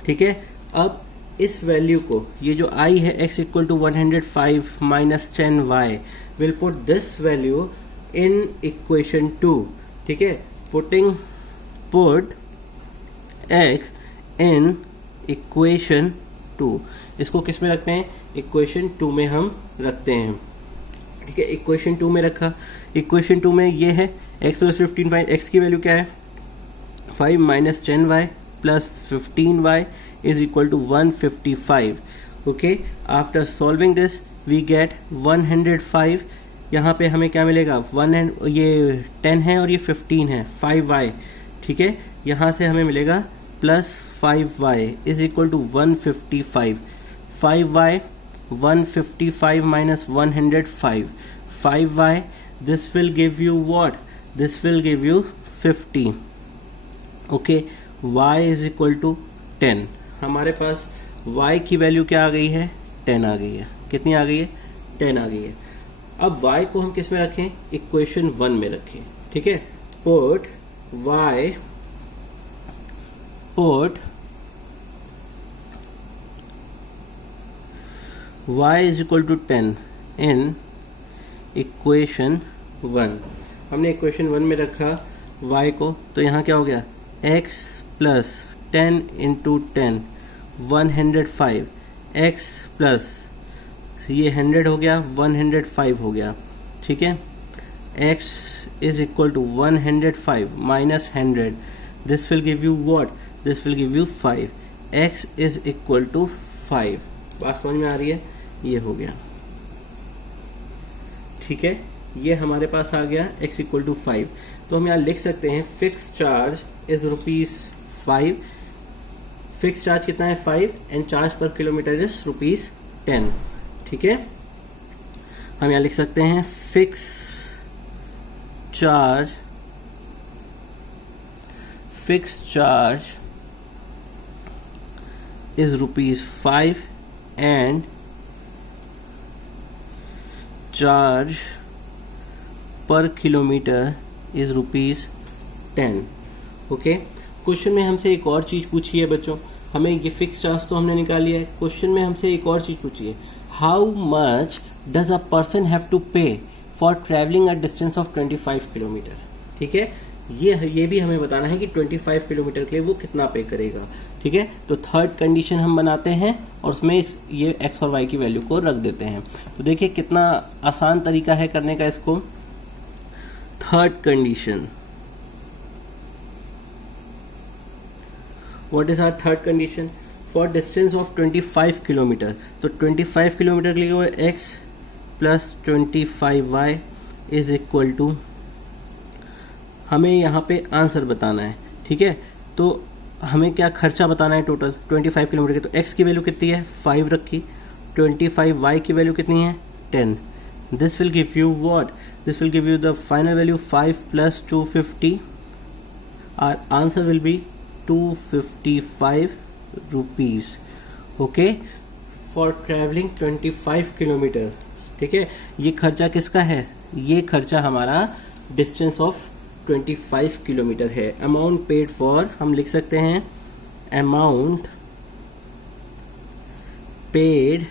ठीक है, अब इस वैल्यू को, ये जो i है x equal to 105 minus 10 y, will put this value in equation 2। ठीक है, पुट x इन इक्वेशन 2। इसको किस में रखते हैं, इक्वेशन 2 में हम रखते हैं। ठीक है, इक्वेशन 2 में रखा। इक्वेशन 2 में ये है x प्लस 15y, x की वैल्यू क्या है 5 माइनस 10y प्लस 15y is equal to 155। Okay, after solving this we get 105। यहाँ पे हमें क्या मिलेगा, 1 एंड ये 10 है और ये 15 है, 5y। ठीक है, यहाँ से हमें मिलेगा plus 5y is equal to 155। 5y 155 minus 105, 5y, this will give you what, this will give you 50. okay, y is equal to 10। हमारे पास y की वैल्यू क्या आ गई है, 10 आ गई है। कितनी आ गई है, 10 आ गई है। अब y को हम किस में रखें, इक्वेशन 1 में रखें। ठीक है, put y is equal to 10 in equation 1। हमने इक्वेशन 1 में रखा y को, तो यहाँ क्या हो गया, x plus 10 into 10 105, x plus ये 100 हो गया, 105 हो गया। ठीक है, x is equal to 105 minus 100, this will give you what, this will give you 5। x is equal to 5। बात समझ में आ रही है, ये हो गया। ठीक है, ये हमारे पास आ गया x इक्वल टू 5। तो हम यहाँ लिख सकते हैं fix charge is ₹5। Fix charge कितना है 5 and charge per kilometre is ₹10। ठीक है, हम यहाँ लिख सकते हैं fix charge is ₹5 and charge per kilometre is ₹10। Okay, question में हमसे एक और चीज़ पूछी है बच्चों, हमें ये फिक्स चार्ज तो हमने निकाल लिया है। क्वेश्चन में हमसे एक और चीज़ पूछी है, how much does a person have to pay for travelling a distance of 25 kilometre. ठीक है, ये भी हमें बताना है कि 25 किलोमीटर के लिए वो कितना पे करेगा। ठीक है, तो थर्ड कंडीशन हम बनाते हैं और उसमें ये x और y की वैल्यू को रख देते हैं। तो देखिए कितना आसान तरीका है करने का इसको। Third condition, what is our third condition, for distance of 25 kilometre. तो 25 किलोमीटर के लिए x plus 25y is equal to, हमें यहाँ पे आंसर बताना है। ठीक है, तो हमें क्या खर्चा बताना है टोटल 25 किलोमीटर के। तो x की वैल्यू कितनी है 5 रखी, 25y की वैल्यू कितनी है 10। This will give you what, this will give you the final value 5 plus 250। Our answer will be 255 rupees. Okay, for travelling 25 kilometre. ठीक है, ये खर्चा किसका है, ये खर्चा हमारा डिस्टेंस ऑफ 25 किलोमीटर है। अमाउंट पेड फॉर, हम लिख सकते हैं amount paid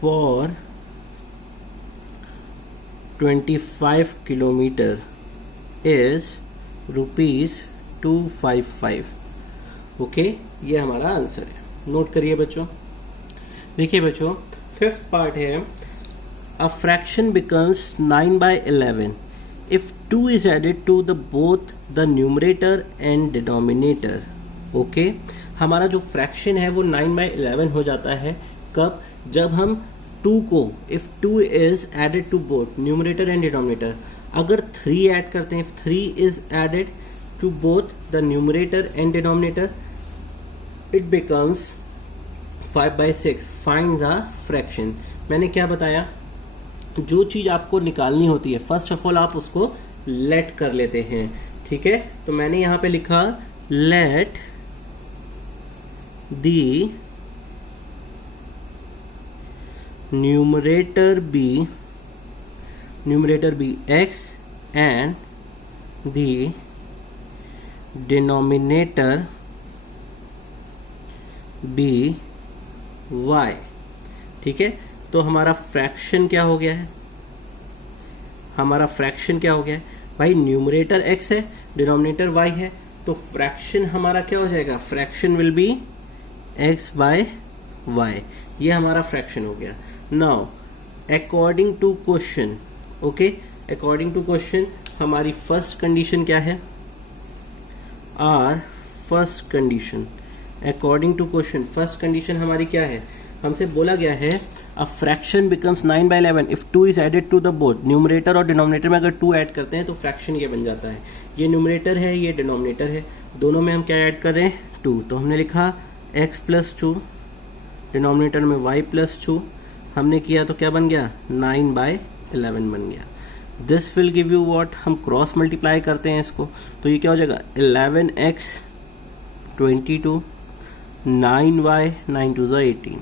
for 25 kilometre is ₹255। Okay, ये हमारा आंसर है, नोट करिए बच्चों। देखिए बच्चों, फिफ्थ पार्ट है, a fraction becomes 9/11 if 2 is added to the both the numerator and denominator। Okay, हमारा जो फ्रैक्शन है वो 9/11 हो जाता है। कब? जब हम 2 को, if 2 is added to both numerator and denominator, अगर 3 ऐड करते हैं, if 3 is added to both the numerator and denominator, it becomes 5/6। Find the fraction. मैंने क्या बताया, जो चीज़ आपको निकालनी होती है फर्स्ट ऑफ ऑल आप उसको लेट कर लेते हैं, ठीक है। तो मैंने यहाँ पे लिखा let the numerator be x and the denominator be y, ठीक है। तो हमारा फ्रैक्शन क्या हो गया है, हमारा फ्रैक्शन क्या हो गया है भाई, न्यूमरेटर x है, डिनोमिनेटर y है, तो फ्रैक्शन हमारा क्या हो जाएगा, फ्रैक्शन विल बी x/y। ये हमारा फ्रैक्शन हो गया। Now according to question, okay, according to question हमारी फर्स्ट कंडीशन क्या है, our first condition, according to question first condition हमारी क्या है, हमसे बोला गया है a fraction becomes 9/11 if 2 is added to the both, numerator और डिनोमिनेटर में अगर 2 ऐड करते हैं तो फ्रैक्शन ये बन जाता है। ये न्यूमरेटर है, ये डिनोमिनेटर है, दोनों में हम क्या ऐड कर रहे हैं, 2। तो हमने लिखा x+2, डिनोमिनेटर में y+2, हमने किया तो क्या बन गया, 9/11 बन गया। This will give you what, हम क्रॉस मल्टीप्लाई करते हैं इसको, तो ये क्या हो जाएगा, 11x 22, 9y 9 2 18।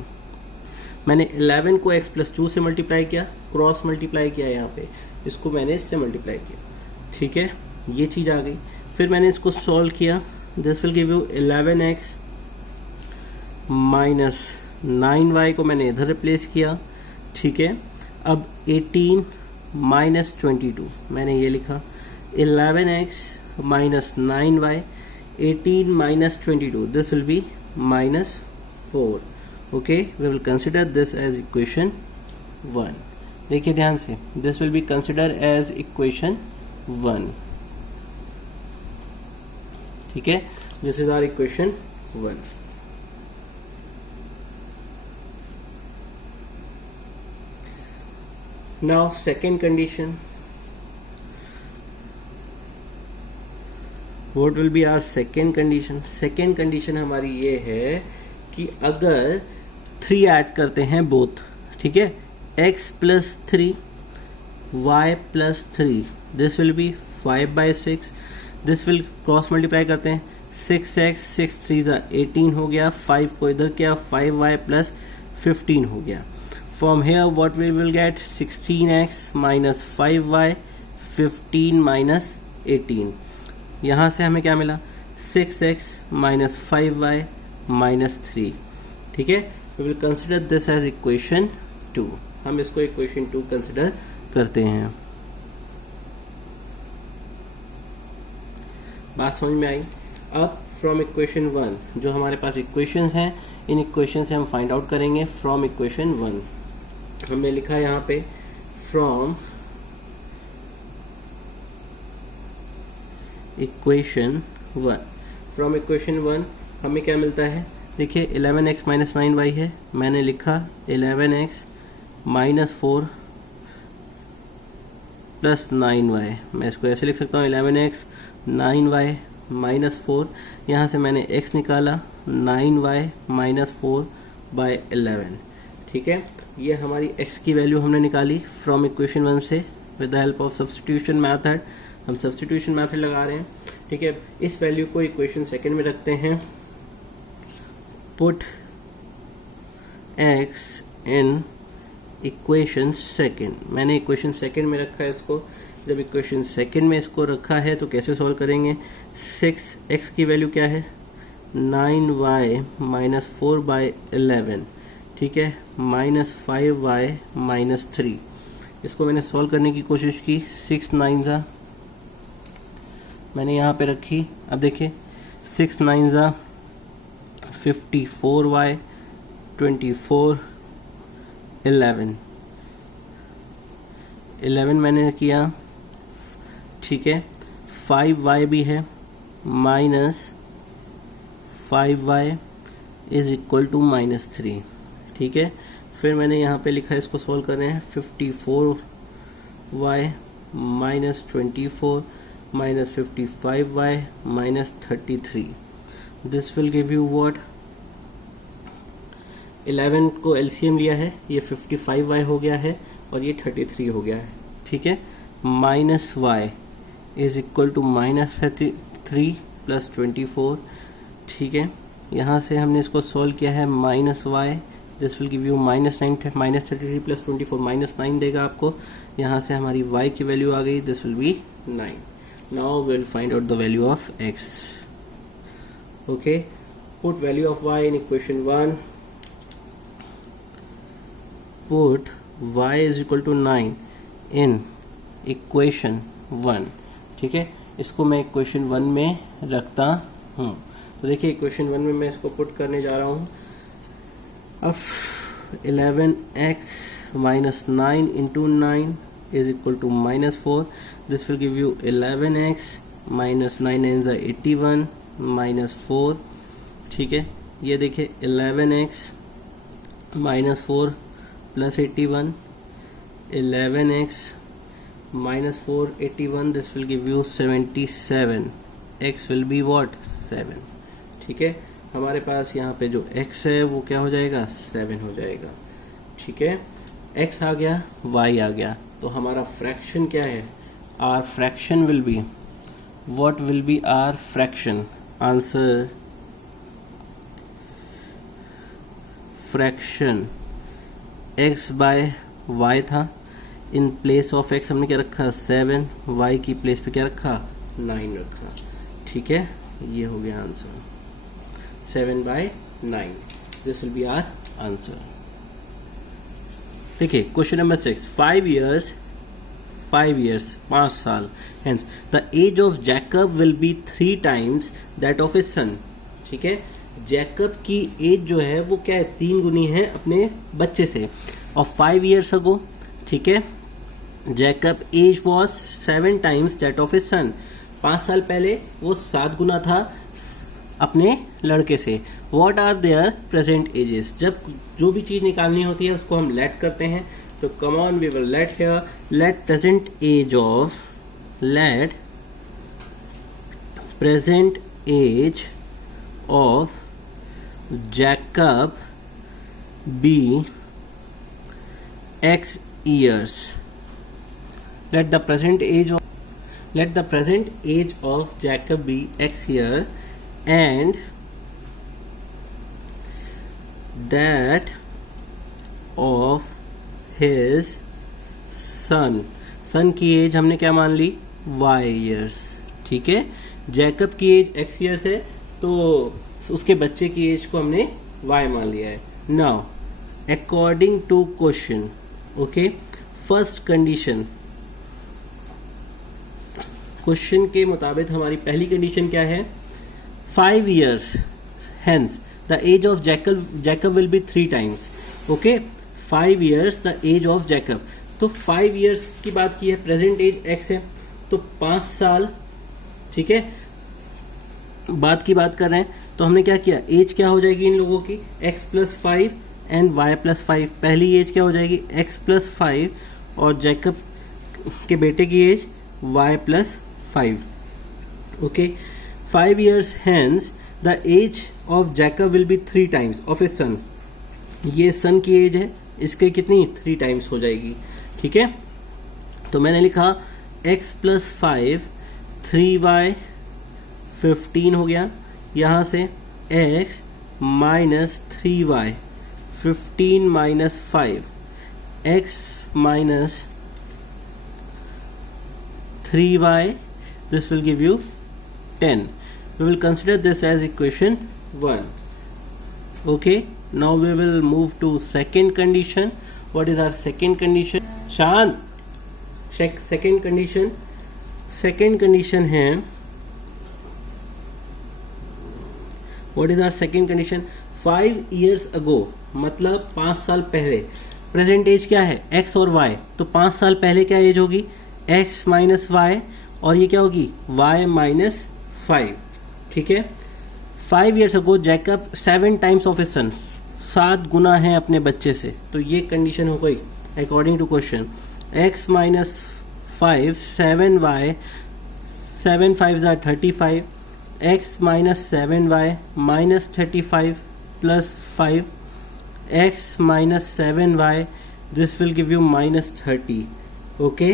मैंने 11 को x+2 से मल्टीप्लाई किया, क्रॉस मल्टीप्लाई किया, यहाँ पे इसको मैंने इससे मल्टीप्लाई किया, ठीक है, ये चीज़ आ गई। फिर मैंने इसको सॉल्व किया, this will give you 11x minus 9y को मैंने इधर रिप्लेस किया, ठीक है। अब 18 माइनस 22 मैंने ये लिखा, 11x minus 9y, 18 minus 22, this will be -4। Okay, we will consider this as equation 1। देखिए ध्यान से, this will be consider as equation 1, ठीक है, this is our equation 1। Now second condition, what will be our second condition. Second condition हमारी ये है कि अगर 3 ऐड करते हैं बोथ, ठीक है, x+3 y+3, this will B 5/6। This will cross multiply करते हैं, 6x 6 3 18 हो गया, 5 को इधर किया, 5y + 15 हो गया। From here what we will get, 16x minus 5y 15 minus 18। यहाँ से हमें क्या मिला, 6x माइनस 5y माइनस 3, ठीक है। We will consider this as equation 2। हम इसको इक्वेशन 2 कंसिडर करते हैं। बात समझ में आई। अब फ्रॉम इक्वेशन 1 जो हमारे पास इक्वेशंस हैं, इन इक्वेशन से हम फाइंड आउट करेंगे फ्रॉम इक्वेशन 1। हमने लिखा यहाँ पे फ्रॉम इक्वेशन 1। फ्रॉम इक्वेशन 1 हमें क्या मिलता है, देखिए 11x माइनस 9y है, मैंने लिखा 11x माइनस 4 प्लस 9y। मैं इसको ऐसे लिख सकता हूँ 11x 9y माइनस 4, यहाँ से मैंने x निकाला 9y माइनस 4/11, ठीक है। ये हमारी x की वैल्यू हमने निकाली फ्रॉम इक्वेशन 1 से with the help of substitution method. हम सब्स्टिट्यूशन मेथड लगा रहे हैं, ठीक है। इस वैल्यू को इक्वेशन सेकंड में रखते हैं, put x in equation second. मैंने इक्वेशन सेकंड में रखा है इसको। जब इक्वेशन सेकंड में इसको रखा है तो कैसे सॉल्व करेंगे, 6x की वैल्यू क्या है, 9y माइनस 4/11, ठीक है, माइनस 5y माइनस 3। इसको मैंने सॉल्व करने की कोशिश की, 6 9 मैंने यहाँ पे रखी। अब देखिए 6 9 54y 24 11 मैंने किया, ठीक है। 5y भी है, minus 5y is equal to -3, ठीक है। फिर मैंने यहाँ पे लिखा है, इसको सॉल्व कर रहे हैं, 54y minus 24 minus 55y minus 33, this will give you what, 11 को एलसीएम लिया है, ये 55y हो गया है और ये 33 हो गया है, ठीक है। Minus y is equal to -33 plus 24, ठीक है। यहाँ से हमने इसको सॉल्व किया है, minus y, this will give you -9, minus 33 plus 24 -9 देगा आपको। यहाँ से हमारी y की वैल्यू आ गई, this will be 9। Now we will find out the value of x। Okay, put value of y in equation 1, put y is equal to 9 in equation 1, ठीक है। इसको मैं इक्वेशन 1 में रखता हूँ। तो देखिए इक्वेशन 1 में मैं इसको पुट करने जा रहा हूँ। अब 11x minus 9 into 9 is equal to -4, this will give you 11x minus 9 is 81 minus 4, ठीक है। ये देखिए 11x minus 4 plus 81, 11x minus 4 81, this will give you 77, x will be what 7, ठीक है। हमारे पास यहाँ पे जो x है वो क्या हो जाएगा 7 हो जाएगा, ठीक है। x आ गया, y आ गया, तो हमारा फ्रैक्शन क्या है, our fraction will be, what will be our fraction, answer fraction x by y था, इन प्लेस ऑफ x हमने क्या रखा 7, y की प्लेस पे क्या रखा 9 रखा, ठीक है। ये हो गया answer 7/9, this will be our answer, ठीक है। क्वेश्चन नंबर 6, 5 years 5 साल, hence the age of Jacob will be 3 times that of his son, ठीक है। जैकब की एज जो है वो क्या है 3 गुनी है अपने बच्चे से, और 5 years अगो, ठीक है, Jacob age was 7 times that of his son, 5 साल पहले वो 7 गुना था अपने लड़के से। What are their present ages, जब जो भी चीज़ निकालनी होती है उसको हम लेट करते हैं, तो come on we will let here, let present age of Jacob be x years, let the present age of Jacob be x year and that of his son की एज हमने क्या मान ली y years, ठीक है। जैकब की एज x years है तो उसके बच्चे की एज को हमने y मान लिया है। Now according to question, okay, first condition, question के मुताबिक हमारी पहली कंडीशन क्या है, 5 years, hence the age of Jacob will be 3 times, okay. 5 years the age of Jacob, तो 5 years की बात की है, प्रेजेंट एज x है तो 5 साल, ठीक है, बात कर रहे हैं, तो हमने क्या किया, एज क्या हो जाएगी इन लोगों की x + 5 एंड y + 5, पहली एज क्या हो जाएगी x + 5 और जैकब के बेटे की age y + 5, okay. 5 years hence the age of Jacob will be 3 times of a son, ये सन की एज है, इसके कितनी 3 times हो जाएगी, ठीक है। तो मैंने लिखा x + 5 3y 15 हो गया, यहाँ से x - 3y 15 - 5, x - 3y, this will give you 10. We will consider this as equation 1. Okay, now we will move to second condition. What is our second condition? Shant, second condition है what is our second condition? 5 years ago मतलब 5 साल पहले। प्रेजेंट एज क्या है? x और y, तो 5 साल पहले क्या एज होगी? x माइनस वाई, और ये क्या होगी? y माइनस 5, ठीक है। 5 years ago Jacob 7 times of his son, 7 गुना है अपने बच्चे से, तो ये कंडीशन हो गई according to question. x minus 5, 7y, 7 5 are 35, x minus 7y minus 35 plus 5, x minus 7y, this will give you minus 30। Okay,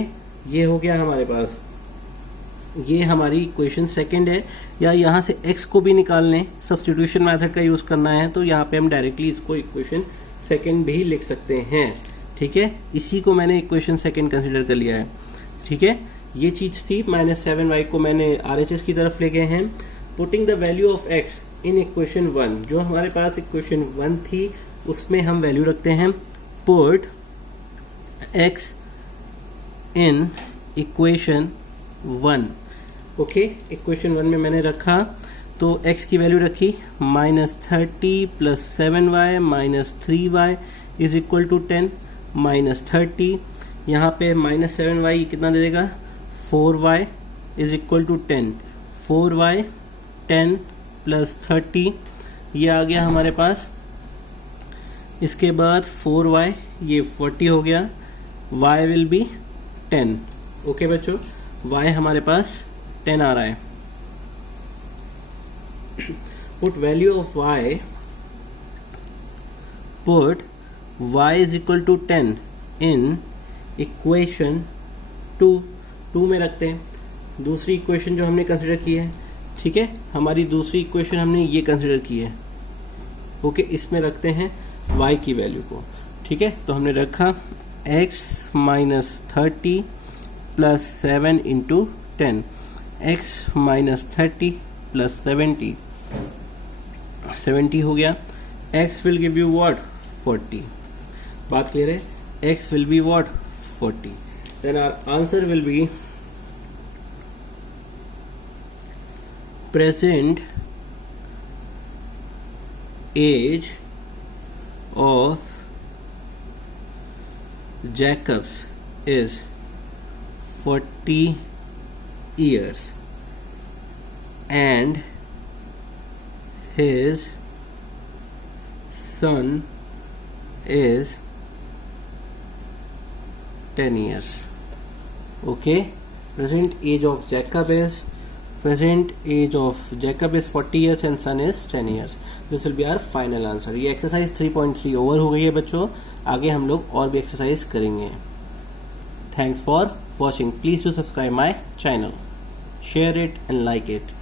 ये हो गया हमारे पास, ये हमारी इक्वेशन सेकंड है। या यहाँ से x को भी निकाल लें, सब्स्टिट्यूशन मेथड का यूज़ करना है तो यहाँ पे हम डायरेक्टली इसको इक्वेशन सेकंड भी लिख सकते हैं, ठीक है। इसी को मैंने इक्वेशन सेकंड कंसिडर कर लिया है, ठीक है। ये चीज़ थी, -7y को मैंने RHS की तरफ ले गए हैं। Putting the value of x in equation 1, जो हमारे पास इक्वेशन 1 थी उसमें हम वैल्यू रखते हैं। Put x in equation 1, okay. Equation 1 में मैंने रखा, तो x की वैल्यू रखी -30 plus 7y minus 3y is equal to 10, -30, यहाँ पे -7y कितना दे देगा? 4y is equal to 10, 4y 10 plus 30, ये आ गया हमारे पास। इसके बाद 4y, ये 40 हो गया, y विल बी 10, ओके बच्चों, y हमारे पास 10 आ रहा है। Put value of y, put y is equal to 10 in equation 2 में रखते हैं। दूसरी इक्वेशन जो हमने कंसिडर की है, ठीक है, हमारी दूसरी इक्वेशन हमने ये कंसिडर की है, ओके। इसमें रखते हैं y की वैल्यू को, ठीक है। तो हमने रखा x minus 30 plus 7 into 10, x minus 30 plus 70, 70 हो गया। x will give you what? 40। बात क्लियर है? x will be what? 40। Then our answer will be present age of Jacobs is 40 years and his son is 10 years. Okay, present age of Jacob is 40 years and son is 10 years. This will be our final answer. ये एक्सरसाइज 3.3 ओवर हो गई है बच्चों, आगे हम लोग और भी एक्सरसाइज करेंगे। Thanks for watching. Please do subscribe my channel, share it and like it.